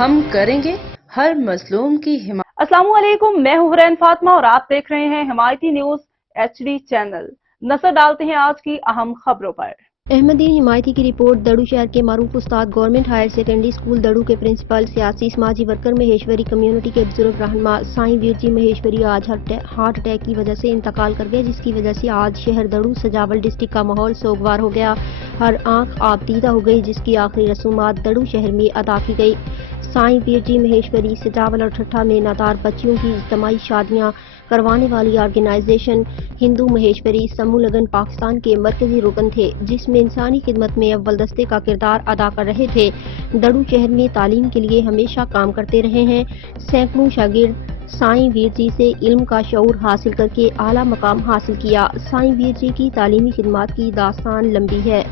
ہم کریں گے ہر مظلوم کی حمایت۔ السلام علیکم، میں ہوں حرین فاطمہ اور آپ دیکھ رہے ہیں حمایتی نیوز HD چینل۔ نظر ڈالتے ہیں آج کی اہم خبروں پر۔ احمد دین حمایتی کی رپورٹ۔ دڑو شہر کے معروف استاد government higher secondary school Daro کے پرنسپل، سیاسی سماجی ورکر مہیشوری کمیونٹی کے بزرگ رہنما سائیں ویر جی مہیشوری آج ہارٹ اٹیک کی وجہ سے انتقال کر گئے، جس کی وجہ سے آج شہر دڑو سجاول ڈسٹرکٹ کا ماحول سوگوار ہو گیا، ہر آنکھ آب دیدہ ہو گئی، جس کی آخری رسومات دڑو شہر میں ادا کی گئی۔ سائیں ویر جی مہیشوری سجاول اور ٹھٹھا میں نادار بچیوں کی اجتماعی شادیاں کروانے والی آرگنائزیشن ہندو مہیشوری سموہ لگن پاکستان کے مرکزی رکن تھے، جس میں انسانی خدمت میں اول دستے کا کردار ادا کر رہے تھے۔ دڑو شہر میں تعلیم کے لیے ہمیشہ کام کرتے رہے ہیں۔ سینکڑوں شاگرد سائیں ویر جی سے علم کا شعور حاصل کر کے اعلیٰ مقام حاصل کیا۔ سائیں ویر جی کی تعلیمی خدمات کی داستان لمبی ہے۔